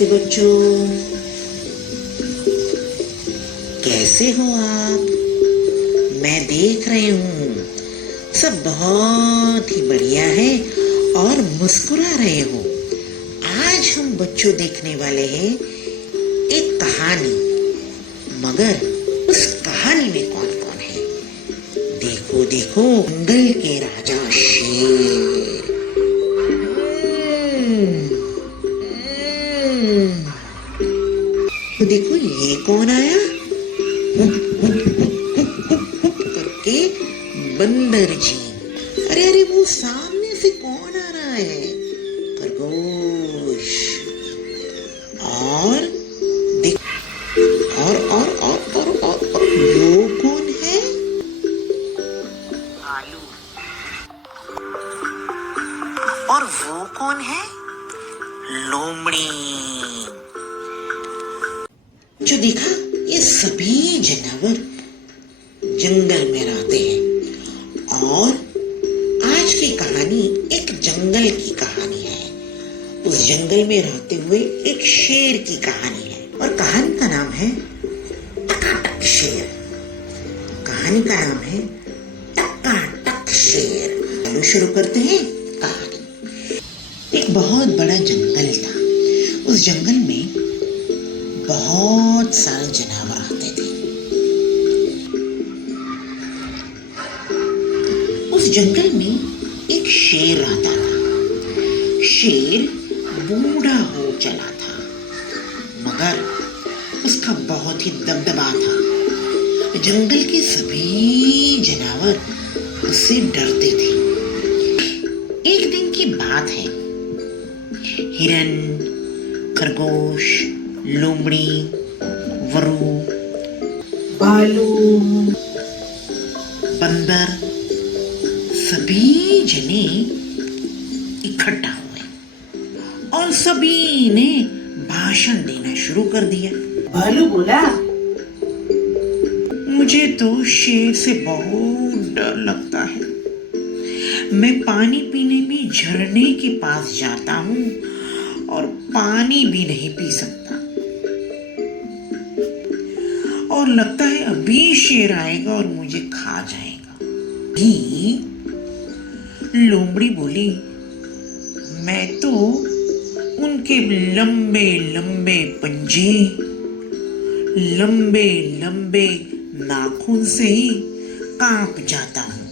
नमस्ते बच्चों, कैसे हो आप? मैं देख रही हूँ सब बहुत ही बढ़िया है और मुस्कुरा रहे हो। आज हम बच्चों देखने वाले हैं एक कहानी, मगर उस कहानी में कौन कौन है? देखो देखो, जंगल के राजा शेर। तो देखो ये कौन आया करके? बंदर जी। अरे अरे, वो सामने से कौन आ रहा है? खरगोश। और देख, और वो कौन है? आलू। और वो कौन है? लोमड़ी। जो देखा, ये सभी जानवर जंगल में रहते हैं और आज की कहानी एक जंगल की कहानी है। उस जंगल में रहते हुए एक शेर की कहानी है और कहानी का नाम है टकाटक शेर। कहानी का नाम है टकाटक शेर। चलो शुरू करते हैं कहानी। एक बहुत बड़ा जंगल था। उस जंगल में बहुत सारे जानवर आते थे। उस जंगल में एक शेर रहता था। शेर बूढ़ा हो चला था, मगर उसका बहुत ही दबदबा था। जंगल के सभी जानवर उससे डरते थे। एक दिन की बात है, हिरन, खरगोश, लोमड़ी, वरु, भालू, बंदर, सभी जने इकट्ठा हुए और सभी ने भाषण देना शुरू कर दिया। भालू बोला, मुझे तो शेर से बहुत डर लगता है। मैं पानी पीने भी झरने के पास जाता हूँ और पानी भी नहीं पी सकता, और लगता है अभी शेर आएगा और मुझे खा जाएगा। ही लोमड़ी बोली, मैं तो उनके लंबे लंबे पंजे, लंबे लंबे नाखून से ही कांप जाता हूं।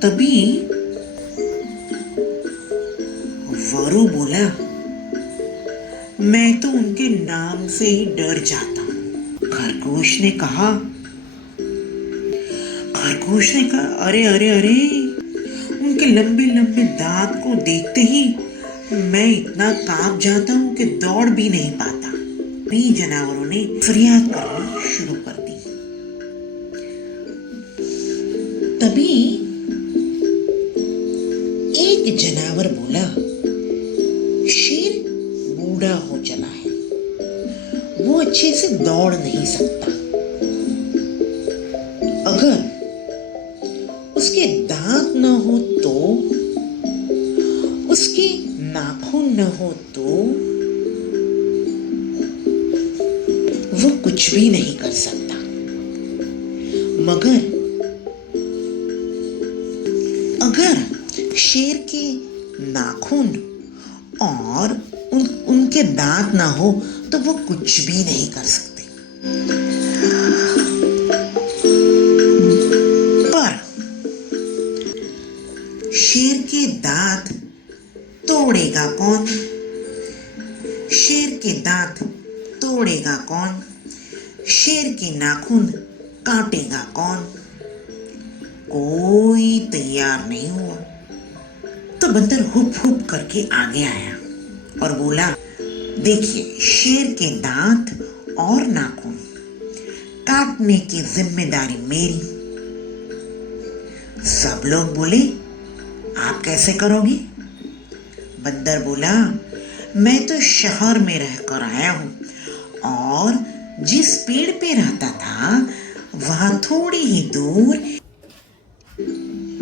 तभी वरु बोला, मैं तो उनके नाम से ही डर जाता हूं। खरगोश ने कहा, अरे अरे अरे, उनके लंबे लंबे दांत को देखते ही मैं इतना कांप जाता हूं कि दौड़ भी नहीं पाता। भी जानवरों ने फरियाद करनी शुरू कर दी। तभी एक जानवर बोला, शेर बूढ़ा हो चला है, वो अच्छे से दौड़ नहीं सकता। अगर उसके दांत न हो तो, उसके नाखून न हो तो वो कुछ भी नहीं कर सकता। मगर अगर शेर के नाखून और उनके दांत ना हो तो वो कुछ भी नहीं कर सकते। पर शेर के दांत तोड़ेगा कौन? शेर के दांत तोड़ेगा कौन? शेर के नाखून काटेगा कौन? कोई तैयार नहीं हुआ। तो बंदर हुप हुप करके आगे आया और बोला, देखिए, शेर के दांत और नाखून काटने की जिम्मेदारी मेरी। सब लोग बोले, आप कैसे करोगे? बंदर बोला, मैं तो शहर में रहकर आया हूं और जिस पेड़ पे रहता था वहां थोड़ी ही दूर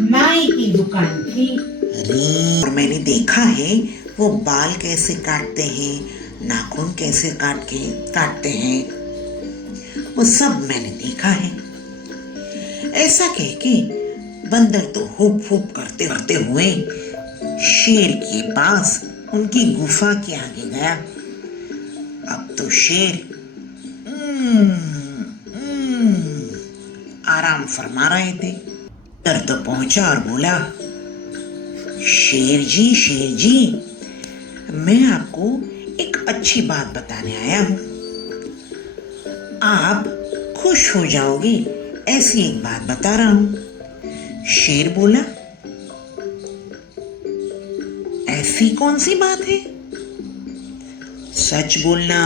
नाई की दुकान थी। अरे, और मैंने देखा है वो बाल कैसे काटते हैं, नाखून कैसे काटते हैं, वो सब मैंने देखा है। ऐसा कह के बंदर तो हुप हुप करते करते हुए शेर के पास उनकी गुफा के आगे गया। अब तो शेर आराम फरमा रहे थे। बंदर तो पहुंचा और बोला, शेर जी, मैं आपको एक अच्छी बात बताने आया हूं। आप खुश हो जाओगे ऐसी एक बात बता रहा हूं। शेर बोला, ऐसी कौन सी बात है? सच बोलना।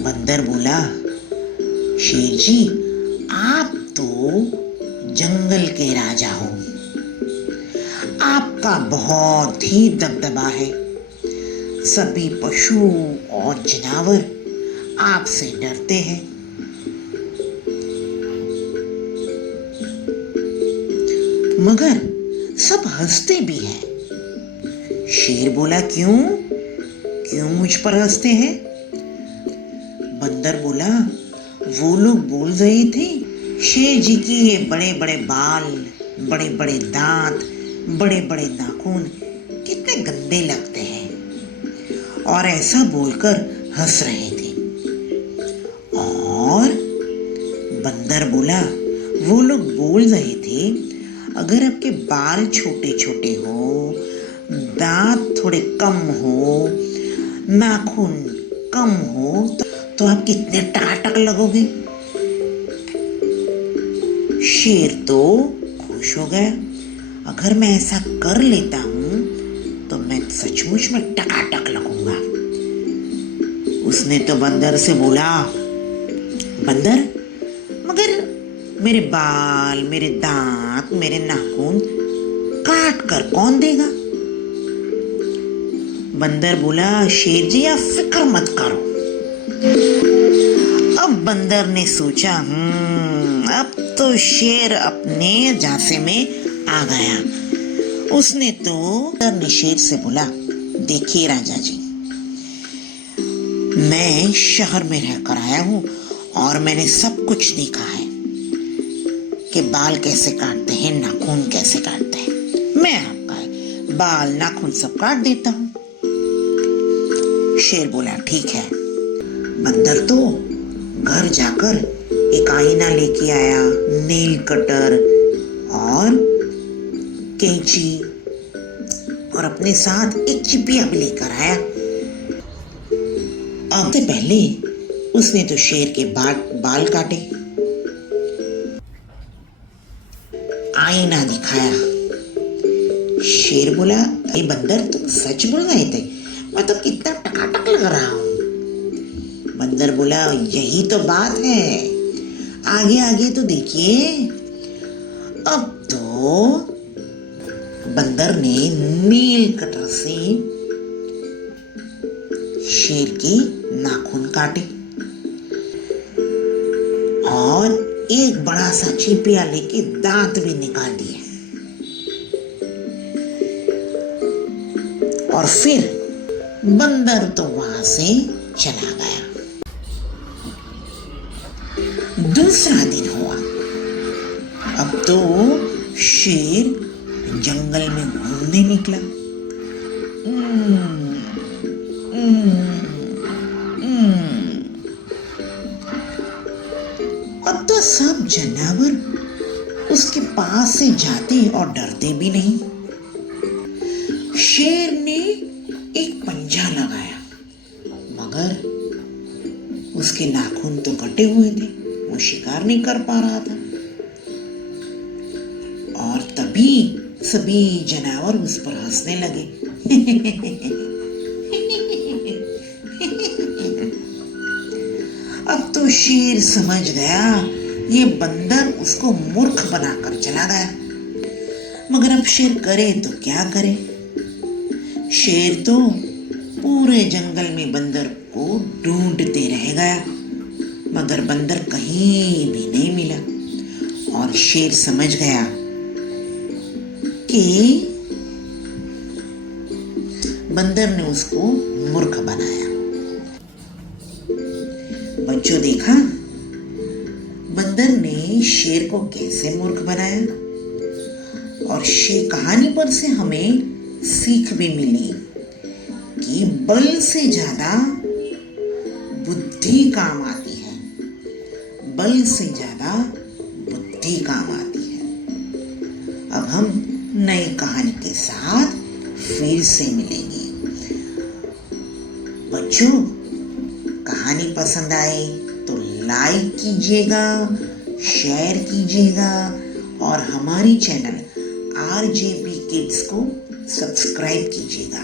बंदर बोला, शेर जी, आप तो जंगल के राजा हो, आपका बहुत ही दबदबा है। सभी पशु और जानवर आपसे डरते हैं। मगर सब हंसते भी हैं। शेर बोला, क्यों मुझ पर हंसते हैं? बंदर बोला, वो लोग बोल रहे थे शेर जी की ये बड़े बड़े बाल, बड़े बड़े दांत, बड़े बड़े नाखून कितने गंदे लगते हैं, और ऐसा बोलकर हंस रहे थे। और बंदर बोला, वो लोग बोल रहे थे अगर आपके बाल छोटे छोटे हो, दांत थोड़े कम हो, नाखून कम हो, तो आप कितने टकाटक लगोगे। शेर तो खुश हो गया, अगर मैं ऐसा कर लेता हूं तो मैं सचमुच में टकाटक लगूंगा। उसने तो बंदर से बोला, बंदर, मगर मेरे बाल, मेरे दांत, मेरे नाखून काट कर कौन देगा? बंदर बोला, शेर जी आप फिक्र मत करो। अब बंदर ने सोचा, अब तो शेर अपने झांसे में आ गया। उसने तो बंदर ने शेर से बोला, देखिए राजा जी, मैं शहर में रहकर आया हूँ और मैंने सब कुछ देखा है कि बाल कैसे काटते हैं, नाखून कैसे काटते हैं। मैं आपका बाल, नाखून सब काट देता हूँ। शेर बोला, ठीक है। बंदर तो घर जाकर एक आईना लेके आया, नेल कटर और कैंची, और अपने साथ एक चिपिया भी लेकर आया। अब से पहले उसने तो शेर के बाल काटे, आईना दिखाया। शेर बोला, अरे बंदर, तुम सच बोल रहे थे, मैं तो कितना टकाटक लग रहा हूं। बंदर बोला, यही तो बात है, आगे आगे तो देखिए। अब तो बंदर ने नील कटर से शेर के नाखून काटे और एक बड़ा सा चिपिया लेके दांत भी निकाल दिए, और फिर बंदर तो वहां से चला गया। दूसरा दिन हुआ। अब तो शेर जंगल में घूमने निकला। अब तो सब जानवर उसके पास से जाते और डरते भी नहीं। शेर ने एक पंजा लगाया, मगर उसके नाखून तो कटे हुए थे, वो शिकार नहीं कर पा रहा था। और तभी सभी जानवर उस पर हंसने लगे। अब तो शेर समझ गया ये बंदर उसको मूर्ख बनाकर चला गया, मगर अब शेर करे तो क्या करे। शेर तो पूरे जंगल में बंदर को ढूंढते रह गया, मगर बंदर कहीं भी नहीं मिला। और शेर समझ गया कि बंदर ने उसको मूर्ख बनाया। बच्चों देखा बंदर ने शेर को कैसे मूर्ख बनाया। और कहानी पर से हमें सीख भी मिली कि बल से ज्यादा बुद्धि काम आती है। बल से ज्यादा बुद्धि काम आती है। अब हम नई कहानी के साथ फिर से मिलेंगे। बच्चों कहानी पसंद आई तो लाइक कीजिएगा, शेयर कीजिएगा और हमारी चैनल RJP किड्स को सब्सक्राइब कीजिएगा।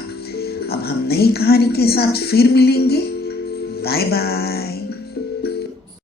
अब हम नई कहानी के साथ फिर मिलेंगे। Bye bye.